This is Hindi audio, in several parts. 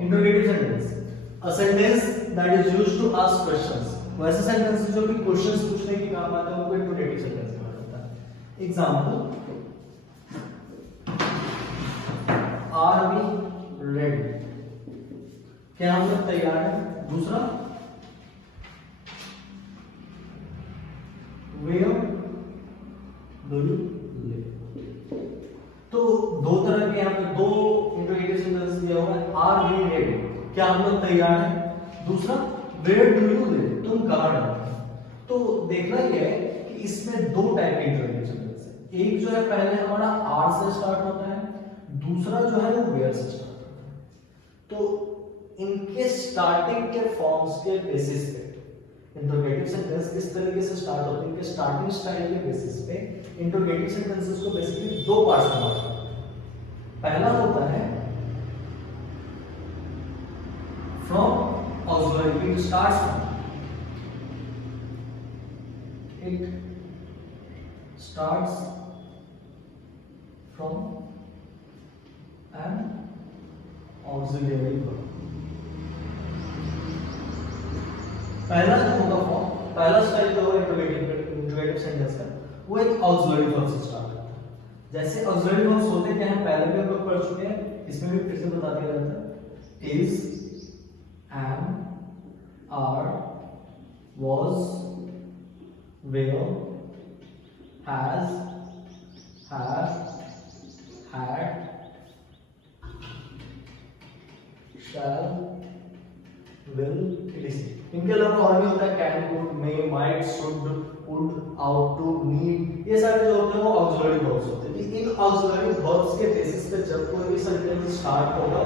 Interrogative sentence, a sentence that is used to ask questions. वैसे सेंटेंस जो कि क्वेश्चंस पूछने के काम आते हैं उनको इंटरोगेटिव सेंटेंस कहा जाता है। एग्जांपल, आर वी रेडी, क्या हम लोग तैयार हैं। दूसरा, वेयर डू यू लिव। तो दो तरह के यहाँ पे दो इंटरोगेटिव सेंटेंस दिया हुआ है। आर वी रेडी, क्या हम लोग तैयार हैं। दूसरा, वेयर डू यू लिव, तुम कहाँ रहते हो। तो देखना यह है कि इसमें दो टाइप के इंटरोगेटिव सेंटेंस है। एक जो है पहले हमारा आर से स्टार्ट होता है, दूसरा जो है वो वेयर से स्टार्ट होता है। तो इनके स्टार्टिंग के फॉर्म्स के बेसिस पे इंटरोगेटिव सेंटेंस किस तरीके से स्टार्ट होते हैं, इनके स्टार्टिंग स्टाइल के बेसिस पे इंटरोगेटिव सेंटेंसेस को बेसिकली दो पार्ट्स में बांटा जाता है। पहला होता है from auxiliary, it starts from, it starts from N auxiliary verb. पहला जो होगा फॉर्म, पहला स्टाइल जो होगा इंटरोगेटिव सेंटेंस का, वो एक ऑक्सिलरी वर्ब से स्टार्ट होता है। जैसे ऑक्सिलरी वर्ब्स होते क्या हैं, पहले भी हम लोग पढ़ चुके हैं, इसमें भी फिर से बता दिया जाता है। Is, am, are, was, were, has, have, had, shall, will, etc। इनके अलावा और भी होता है can, could, may, might, should, would, ought to, need, ये सारे जो होते हैं वो ऑक्सिलरी वर्ब्स होते हैं। इन ऑक्सिलरी वर्ब्स के बेसिस पे जब कोई भी सेंटेंस स्टार्ट होगा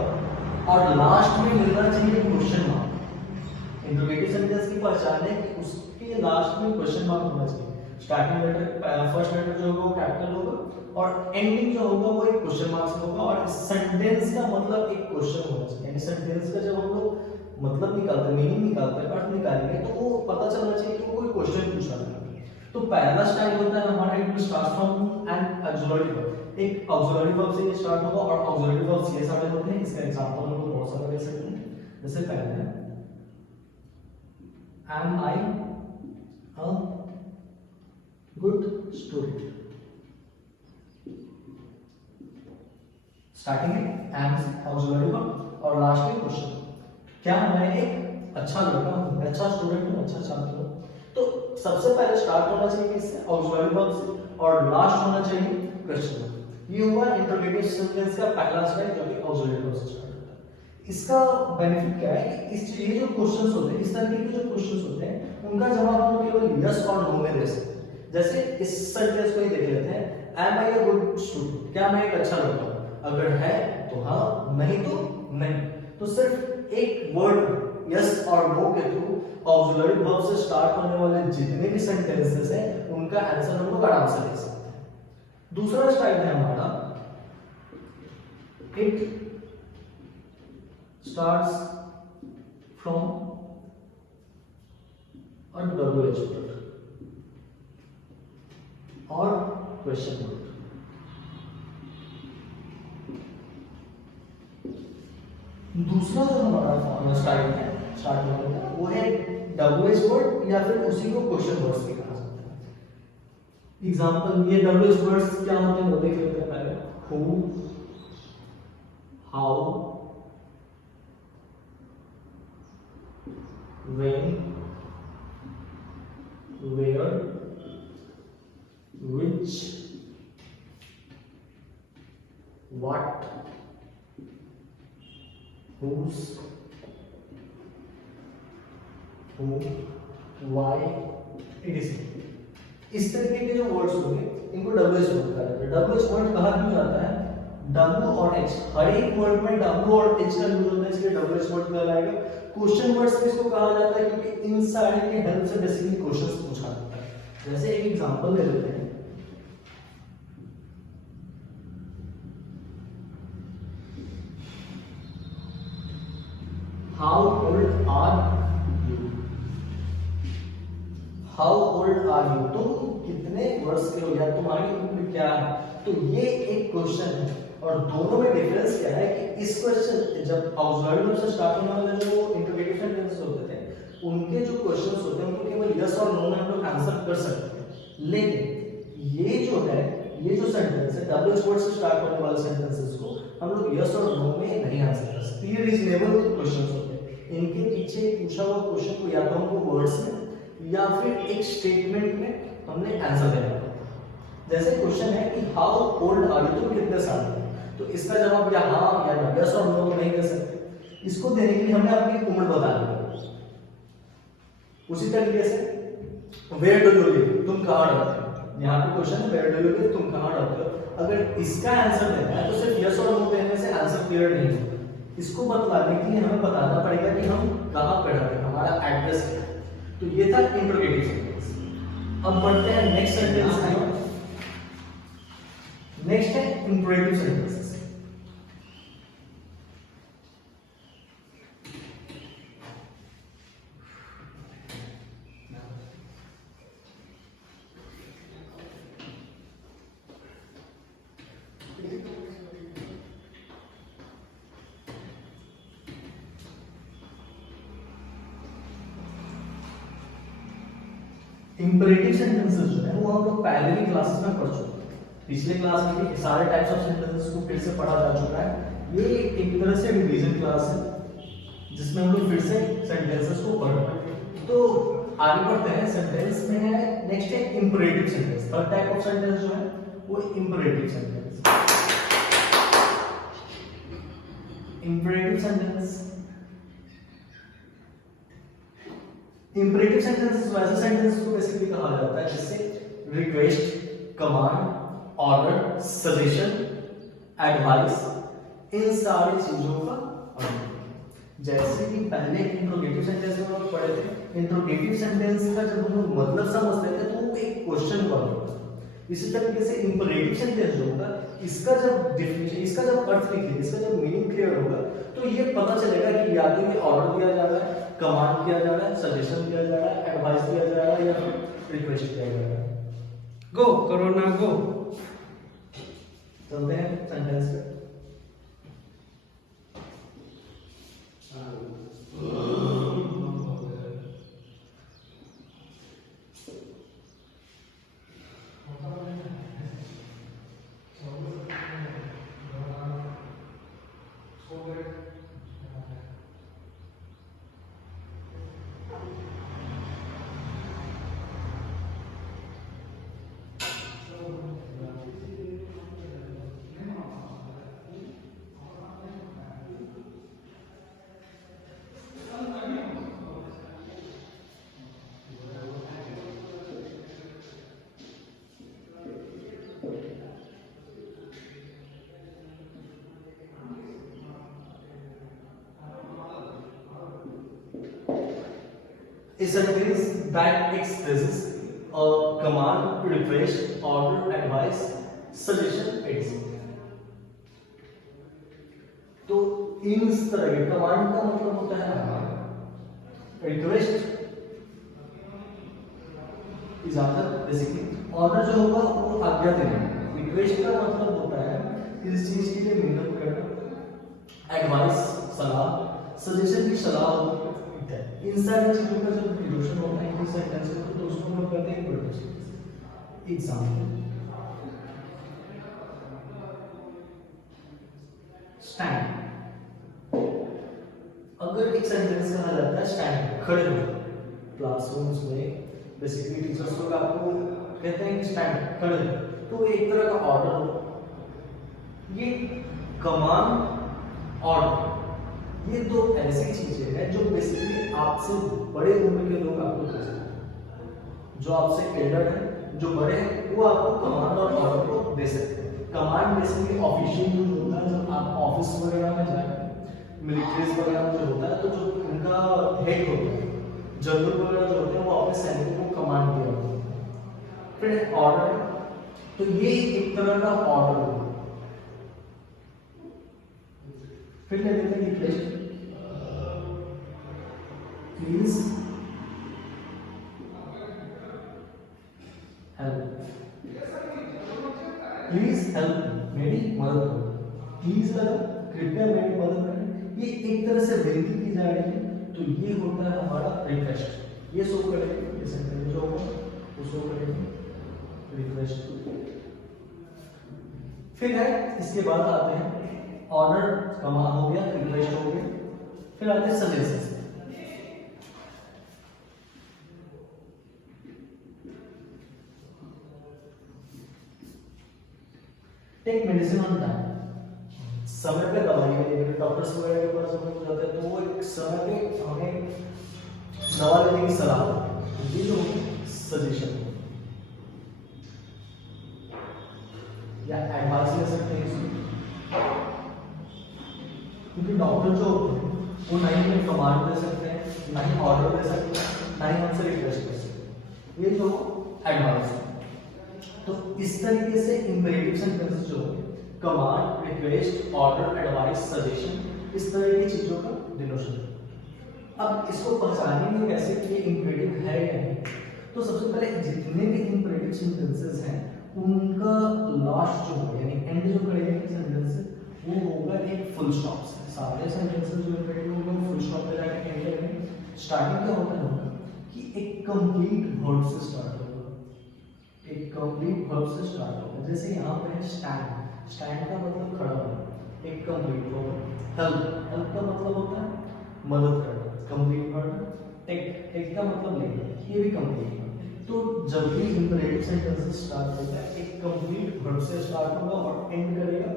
और लास्ट में मिलना चाहिए क्वेश्चन मार्क। इंटरोगेटिव सेंटेंस की पहचान है कि उसके लास्ट में क्वेश्चन मार्क होना चाहिए। स्टार्टिंग लेटर, फर्स्ट लेटर जो होगा वो कैपिटल होगा और एंडिंग जो होगा वो एक क्वेश्चन मार्क से होगा और सेंटेंस का मतलब एक क्वेश्चन होना चाहिए। यानी सेंटेंस का जब हम लोग मतलब निकालते हैं, मीनिंग निकालते हैं, अर्थ निकालेंगे तो वो पता चलना चाहिए कि कोई क्वेश्चन पूछा है। तो पहला स्टाइल होता है हमारा, it starts from N auxiliary verb. एक ऑक्सिलरी वर्ब से ये स्टार्ट होगा और ऑक्सिलरी वर्ब्स ये सारे होते हैं। इसका एग्जांपल हम लोग बहुत सारे दे सकते हैं। जैसे पहले, am I a good student, starting है एम से ऑक्सिलरी वर्ब और लास्ट में क्वेश्चन, क्या मैं एक अच्छा लड़का हूं, अच्छा स्टूडेंट हूं, अच्छा छात्र हूं। तो सबसे पहले स्टार्ट होना चाहिए किससे, ऑक्सिलरी वर्ब से, और लास्ट होना चाहिए क्वेश्चन। ये हुआ इंटरोगेटिव सेंटेंस का पहला स्टाइल जो कि ऑक्सिलरी वर्ब से स्टार्ट होता है। इसका बेनिफिट क्या है कि इस ये जो क्वेश्चंस होते हैं, इस तरह के जो क्वेश्चंस होते हैं उनका जवाब हम लोग केवल यस और नो में दे सकते हैं। जैसे इस सेंटेंस को ही देख लेते हैं, am I a good student, क्या मैं एक अच्छा लड़का हूं। अगर है तो हाँ, नहीं तो नहीं। तो सिर्फ एक वर्ड यस और नो के थ्रू ऑक्सिलरी वर्ब से स्टार्ट होने वाले जितने भी सेंटेंसेस हैं उनका आंसर हम लोग आराम से दे सकते हैं। दूसरा स्टाइल है हमारा, it starts from a WH word और क्वेश्चन वर्ड। दूसरा जो हमारा स्टाइल है स्टार्ट होने का वो है WH वर्ड या फिर उसी को क्वेश्चन वर्ड्स भी कहा जाता है। एग्जांपल, ये WH वर्ड्स क्या होते हैं वो देख लेते हैं पहले। Who, how, when, where, which, what, whose, who, why, etc। इस तरीके के जो वर्ड्स होंगे इनको WH वर्ड कहा जाता है। WH वर्ड कहा क्यों जाता है, W और H, हर एक वर्ड में W और H का यूज होता है, इसलिए WH वर्ड कहलाएगा। क्वेश्चन वर्ड्स किसको कहा जाता है, क्योंकि इन सारे के हेल्प से बेसिकली क्वेश्चंस पूछा जाता है। जैसे एक एग्जांपल ले लेते हैं, How old are you? How old are you? तुम कितने वर्ष के हो या तुम्हारी उम्र क्या है। तो ये एक क्वेश्चन है और दोनों में डिफरेंस क्या है कि इस क्वेश्चन जब ऑक्सिलरी वर्ब से स्टार्ट होने वाले जो इंट्रोगेटिव सेंटेंसेस होते थे उनके जो क्वेश्चंस होते हैं उनको केवल यस और नो में हम लोग आंसर कर सकते हैं, लेकिन ये जो है ये जो सेंटेंस है डबल वर्ड से स्टार्ट होने वाले सेंटेंसेस को हम लोग यस और नो में नहीं आंसर कर सकते। ये रीजनेबल क्वेश्चंस होते हैं, इनके पीछे पूछा हुआ क्वेश्चन को या तो हमको वर्ड्स में या फिर एक स्टेटमेंट में हमने आंसर देना होता है। जैसे क्वेश्चन है कि हाउ ओल्ड आर यू, तुम कितने साल के, तो इसका जवाब या हाँ या ना यस और नो नहीं दे सकते। इसको देने के लिए हमें अपनी उम्र बतानी है। उसी तरीके से वेयर डू यू लिव, तुम कहाँ रहते हो, यहाँ पे क्वेश्चन है वेयर डू यू लिव, तुम कहाँ रहते हो। अगर इसका आंसर देना है तो सिर्फ यस और नो देने से आंसर क्लियर नहीं होगा, इसको बतलाने के लिए हमें बताना पड़ेगा कि हम कहाँ पे रहते हैं, हमारा एड्रेस क्या है। तो ये था इंट्रोगेटिव सेंटेंस। अब बढ़ते हैं नेक्स्ट सेंटेंस में। नेक्स्ट है इंपरेटिव सेंटेंसेस। इंपरेटिव सेंटेंसेस जो है वो हम लोग पहले भी क्लासेस में पढ़ चुके हैं। पिछले क्लास में भी सारे टाइप्स ऑफ सेंटेंसेस को फिर से पढ़ा जा चुका है। ये एक तरह से रिवीजन क्लास है जिसमें हम लोग फिर से सेंटेंसेस को पढ़ रहे हैं। तो आगे बढ़ते हैं। सेंटेंस में है नेक्स्ट है imperative sentence. Third type of sentence जो है वो imperative sentence. Imperative sentence, imperative sentences वैसे सेंटेंस को बेसिकली कहा जाता है जिससे request, command, order, suggestion, advice, इन सारी चीजों का जैसे कि पहले इंट्रोगेटिव सेंटेंस में हम पढ़े थे। इंट्रोगेटिव सेंटेंस का जब हम मतलब समझते थे तो वो एक क्वेश्चन फॉर्म होता है। इसी तरीके से इंपरेटिव सेंटेंस जो होगा इसका जब डेफिनेशन, इसका जब अर्थ लिखेंगे, इसका जब मीनिंग क्लियर होगा तो ये पता चलेगा कि या तो ये ऑर्डर दिया जा रहा है, कमांड किया जा रहा है, सजेशन दिया जा रहा है, एडवाइस दिया जा रहा है या फिर रिक्वेस्ट किया जा रहा है। गो करो ना गो। चलते हैं सेंटेंस पे। A sentence that expresses a command, request, order, advice, suggestion, etc. तो इन तरह के कमांड का मतलब होता है रिक्वेस्ट, इजाजत बेसिकली। ऑर्डर जो होगा वो आज्ञा देना। रिक्वेस्ट का मतलब होता है किसी चीज के लिए निवेदन करना, एडवाइस सलाह, सजेशन की सलाह होती है। इन सारी चीजों का जब रिलेशन होता है किसी सेंटेंस में तो उसको हम लोग कहते हैं इंपरेटिव। Example stand. अगर एक सेंटेंस कहा जाता है स्टैंड, खड़े हो, क्लासरूम्स में बेसिकली टीचर्स लोग आपको कहते हैं कि स्टैंड, खड़े हो, तो एक तरह का ऑर्डर हो। ये कमांड, ऑर्डर, ये दो ऐसी चीजें हैं जो बेसिकली आपसे बड़े उम्र के लोग आपको कर सकते हैं। जो आपसे एल्डर है, जो बड़े हैं, वो आपको कमांड और ऑर्डर को दे सकते हैं। कमांड बेसिकली ऑफिशियल यूज होता है जब आप ऑफिस वगैरह में जाते हैं, मिलिट्रीज वगैरह में जो होता है तो जो उनका हेड होता है, जनरल वगैरह जो होते हैं वो अपने सैनिकों को कमांड दिया होता है। फिर ऑर्डर, तो ये एक तरह का ऑर्डर होता है। फिर ले लेते हैं request. Please help, please help, मेरी मदद करो। प्लीज लगा, कृपया मेरी विनती की जा रही है, तो ये होता है हमारा रिक्वेस्ट। ये शो करेगा, ये सेंटेंस जो होगा वो शो करेगा रिक्वेस्ट। फिर है इसके बाद आते हैं ऑर्डर, कमांड हो गया, रिक्वेस्ट हो गया, फिर आते हैं suggestion. Take medicine on time, समय पे दवाई लेंगे। डॉक्टर्स वगैरह के पास हम लोग जाते हैं तो वो एक समय पे हमें दवा लेने की सलाह देते हैं। ये जो सजेशन या एडवाइस ले सकते हैं इसमें, क्योंकि डॉक्टर जो होते हैं वो ना ही हमें कमांड दे सकते हैं, ना ही ऑर्डर दे सकते हैं, ना ही हमसे रिक्वेस्ट कर सकते हैं। ये जो एडवाइस है, तो इस तरीके से इंपेरेटिव सेंटेंसेस जो है command, request, order, advice, suggestion, इस तरह की चीजों का डिनोशन है। अब इसको पहचानेंगे कैसे कि ये इंपेरेटिव है या नहीं। तो सबसे पहले जितने भी इंपेरेटिव सेंटेंसेस हैं उनका लास्ट जो है यानी एंड जो करेंगे सेंटेंस वो होगा एक फुल स्टॉप से। सारे सेंटेंसेस जो इंपेरेटिव होंगे वो फुल स्टॉप पे जाके एंड करेंगे। स्टार्टिंग क्या होता है कि एक कंप्लीट वर्ड से स्टार्ट होगा, एक कंप्लीट वर्ब से स्टार्ट होगा। जैसे यहाँ पे है स्टैंड, स्टैंड का मतलब खड़ा होना, एक कंप्लीट वर्ब। हेल्प, हेल्प का मतलब होता है मदद करना, कंप्लीट वर्ब। टेक, टेक का मतलब लेना, ये भी कंप्लीट वर्ब। तो जब भी इंपेरेटिव सेंटेंस स्टार्ट होता है एक कंप्लीट वर्ब से स्टार्ट होगा और एंड करेगा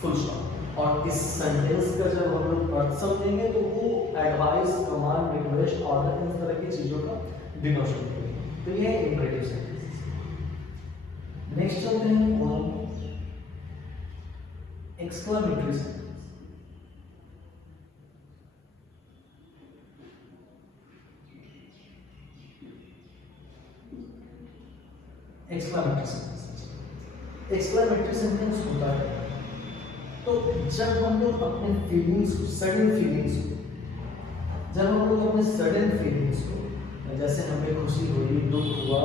फुल स्टॉप। और इस सेंटेंस का जब हम लोग अर्थ समझेंगे तो वो एडवाइस, कमांड, रिक्वेस्ट, ऑर्डर, इस तरह की चीजों का डिनोशन करेगा। तो ये है इंपेरेटिव सेंटेंस। नेक्स्ट चलते हैं वो exclamatory sentence. Exclamatory sentence, exclamatory sentence होता है तो जब हम लोग अपने फीलिंग्स को, सडन फीलिंग्स को, जब हम लोग अपने सडन फीलिंग्स को, जैसे हमें खुशी हुई, दुख हुआ,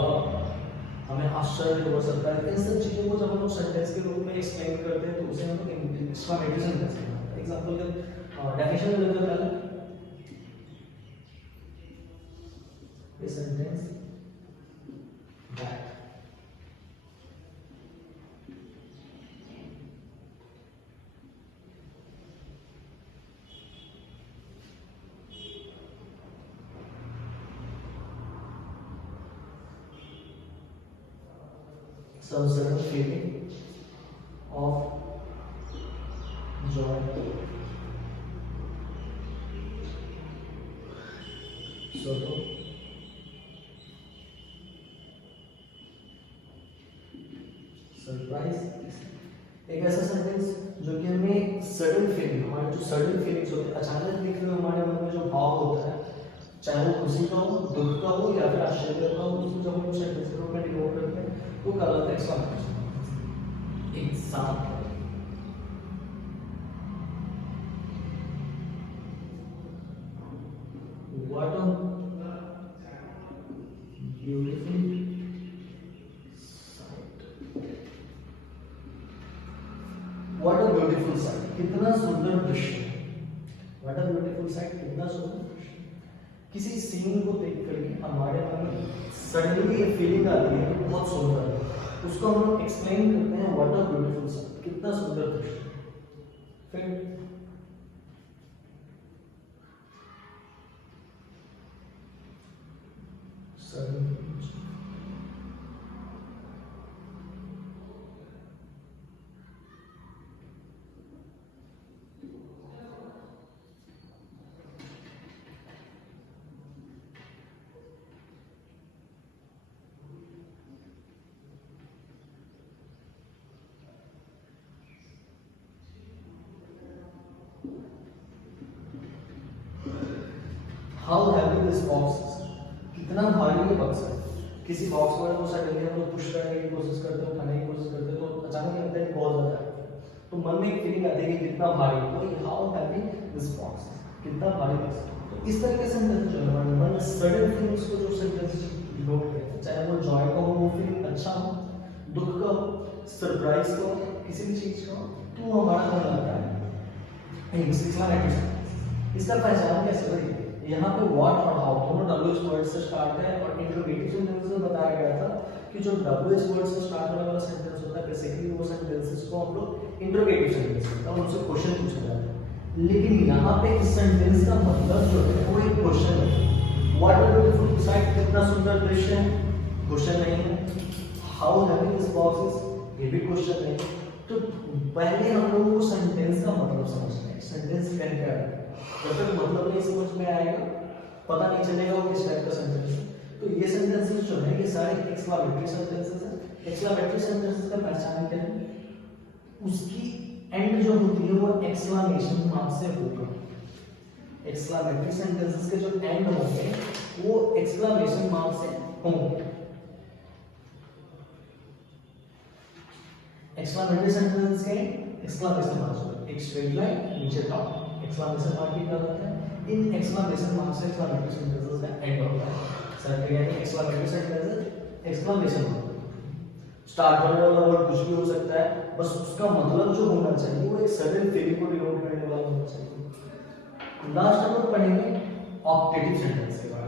हमें आश्चर्य हो सकता है, इन सब चीजों को जब हम लोग सेंटेंस के रूप में एक्सप्लेन करते हैं तो उसे हम लोग एक्सक्लेमेटरी सेंटेंस कहते हैं। एग्जांपल का डेफिनेशन ले लेते हैं। ये sentence that some certain feeling of joy, sorrow, surprise. एक ऐसा सेंटेंस जो कि हमें सडन फीलिंग, हमारे जो सडन फीलिंग्स होते हैं, अचानक दिखने में हमारे मन में जो भाव होता है, चाहे वो खुशी का हो, दुख का हो या फिर आश्चर्य का हो, उसको जब हम सेंटेंस के रूप में डिनोट करते हैं वो कहलाता है exclamatory. Example, what a beautiful sight, what a beautiful sight, कितना सुंदर दृश्य। व्हाट अ ब्यूटीफुल साइट, कितना सुंदर दृश्य। किसी सीन को देख करके हमारे मन में सडनली ये फीलिंग आती है कि बहुत सुंदर है, उसको हम लोग एक्सप्लेन करते हैं व्हाट अ ब्यूटीफुल साइट, कितना सुंदर दृश्य। फिर sudden, how heavy this box is, कितना भारी ये बॉक्स है। किसी बॉक्स में वो सडनली हम लोग पुश करने की कोशिश करते हैं, उठाने की कोशिश करते हैं, तो अचानक लगता है कि बहुत ज्यादा है, तो मन में एक फीलिंग आती है कि कितना भारी, तो हाउ हैवी दिस बॉक्स, कितना भारी बॉक्स। तो इस तरीके से सेंटेंस जो है हमारे मन में सडन फीलिंग्स को जो सेंटेंस डिनोट करते हैं, चाहे वो जॉय का हो, वो फीलिंग अच्छा हो, दुख का हो, सरप्राइज का हो, किसी भी चीज का हो, तो हमारा मन आता है एक्सक्लेमेटरी सेंटेंस। इसका पहचान कैसे करें? यहाँ पे व्हाट और हाउ दोनों WH वर्ड से स्टार्ट है और इंट्रोगेटिव सेंटेंस में बताया गया था कि जो WH वर्ड से स्टार्ट होने वाला सेंटेंस होता है बेसिकली वो सेंटेंसेस को हम लोग इंट्रोगेटिव सेंटेंस कहते हैं और उनसे क्वेश्चन पूछा जाता है। लेकिन यहाँ पे इस सेंटेंस का मतलब जो है वो एक क्वेश्चन है। व्हाट अ ब्यूटीफुल साइट, कितना सुंदर दृश्य है, क्वेश्चन नहीं है। How heavy this box is, ये भी क्वेश्चन नहीं है। तो पहले हम लोगों को सेंटेंस का मतलब समझना है, सेंटेंस क्या है। जब तक मतलब नहीं समझ में आएगा, पता नहीं चलेगा वो किस टाइप का सेंटेंस है। तो ये सेंटेंसेस जो है ये सारे एक्सक्लेमेटरी सेंटेंसेस हैं। एक्सक्लेमेटरी सेंटेंसेस का पहचान क्या है? उसकी एंड जो होती है वो एक्सक्लेमेशन मार्क से होगा। एक्सक्लेमेटरी सेंटेंसेस के जो एंड होंगे वो एक्सक्लेमेशन मार्क से होंगे। एक्सक्लेमेटरी सेंटेंस के एक्सक्लेमेशन मार्क होगा। एक स्ट्रेट लाइन नीचे टॉप एक्सक्लेमेशन मार्क की क्या होता है? इन एक्सक्लेमेशन मार्क से एक्सक्लेमेटरी सेंटेंसेस का एंड होता है। सर यानी exclamatory sentence exclamation mark start होने वाला वर्ड कुछ भी हो सकता है, बस उसका मतलब जो होना चाहिए वो एक सडन फीलिंग को डिनोट करने वाला होना चाहिए। लास्ट हम लोग पढ़ेंगे ऑप्टेटिव सेंटेंस के बारे में।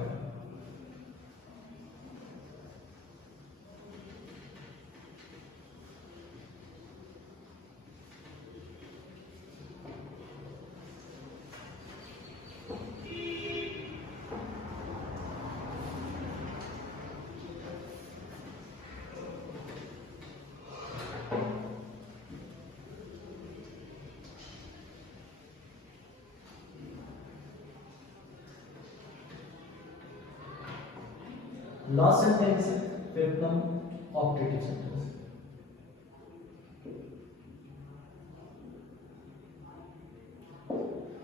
लास्ट सेंटेंस है फिफ्थ नंबर ऑप्टेटिव सेंटेंस।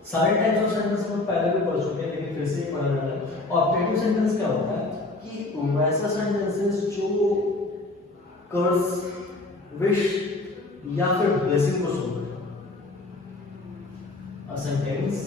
सारे टाइप्स ऑफ सेंटेंस हम पहले भी पढ़ चुके हैं लेकिन फिर से पढ़ना है। ऑप्टेटिव सेंटेंस क्या होता है कि वैसा सेंटेंसेस जो कर्स, विश या फिर ब्लेसिंग को शो करे। A sentence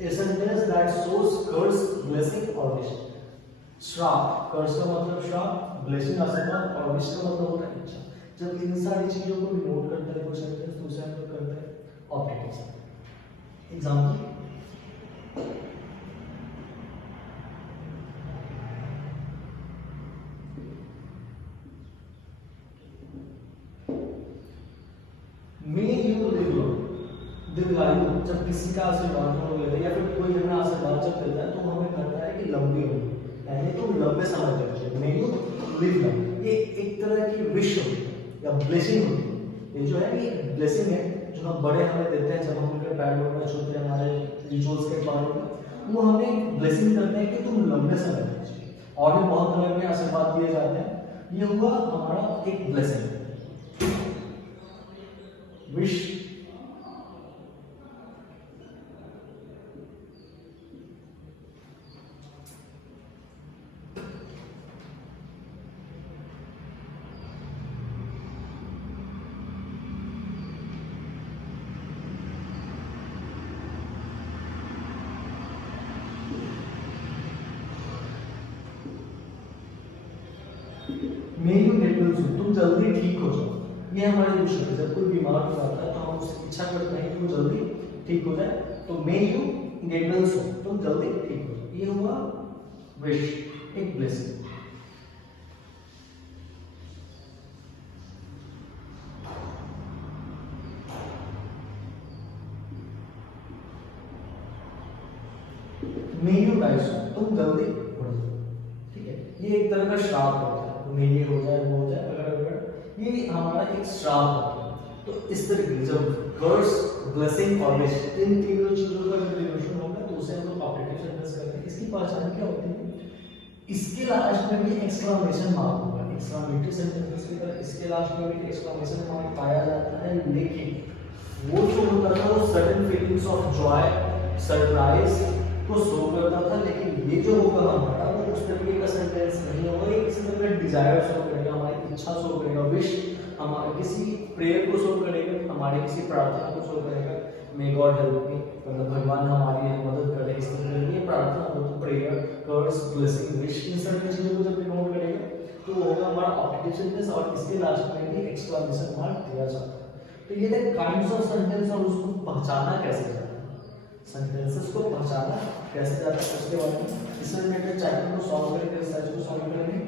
A sentence that shows curse, blessing or wish. श्राप, कर्स का मतलब श्राप, ब्लेसिंग आशीर्वाद और विश का मतलब होता है इच्छा। जब इन सारी चीजों को डिनोट करता है कोई सेंटेंस तो उसे हम लोग करते हैं optative sentence. Example may you live long, दीर्घायु। जब किसी का आशीर्वाद हम लोग लेते हैं या फिर कोई हमें आशीर्वाद जब देता है तो हमें कहता है कि लंबी हो, यानी तुम लंबे समय तक जियो। मे यू लिव लॉन्ग, ये एक तरह की विश होती है या ब्लेसिंग होती है। ये जो है ये ब्लेसिंग है जो हम बड़े हमें देते हैं जब हम उनके पैर में छूते हैं हमारे रिचुअल्स के बारे में, वो हमें ब्लेसिंग करते हैं कि तुम लंबे समय तक जियो। और भी बहुत तरह के आशीर्वाद दिए जाते हैं। ये हुआ हमारा एक blessing wish. May you get well soon, तुम जल्दी ठीक हो जाओ। ये हमारी विश है। जब कोई बीमार हो जाता है तो हम उससे इच्छा करते हैं कि वो जल्दी ठीक हो जाए। तो may you get well soon, तुम जल्दी ठीक हो जाओ। ये हुआ विश, एक ब्लेसिंग। मे यू डाई सून, तुम जल्दी हो जाओ। ठीक है, ये एक तरह का श्राप होता है। मे ये हो जाए वो हो जाए अगर ये हमारा एक श्राप होता है। तो इस तरीके जब कर्स, ब्लेसिंग और विश इन तीनों चीजों का जब रिलेशन होगा तो उसे हम लोग ऑप्टेटिव सेंटेंस कहते हैं। इसकी पहचान क्या होती है? इसके लास्ट में भी एक्सक्लेमेशन मार्क होगा। एक्सक्लेमेटरी सेंटेंसेस की तरह इसके लास्ट में भी एक्सक्लेमेशन मार्क पाया जाता है। लेकिन वो जो होता था वो sudden feelings of Joy, surprise को शो करता था, लेकिन ये जो होगा हमारा वो उस तरीके का सेंटेंस नहीं होगा। ये किसी तरह का डिजायर शो करेगा, हमारी इच्छा शो करेगा, विश, हमारे किसी प्रेयर को शो करेगा, हमारे किसी प्रार्थना को शो करेगा। मे गॉड हेल्प मी, मतलब भगवान हमारी मदद करे, इस तरह की प्रार्थना हो तो प्रेयर, कर्स, ब्लेसिंग, विश, इन सभी चीजों को जब डिनोट करेगा तो वो होगा हमारा ऑप्टिमिज्म, और इसके लास्ट में भी एक्सक्लेमेशन मार्क दिया जाता है। तो ये थे काइंड्स ऑफ सेंटेंस, और उसको पहचाना कैसे जाता है, सेंटेंसेस को पहचाना कैसे जाता है उसके बारे में। इससे रिलेटेड चैप्टर को सॉल्व करेंगे, इस को सॉल्व करेंगे।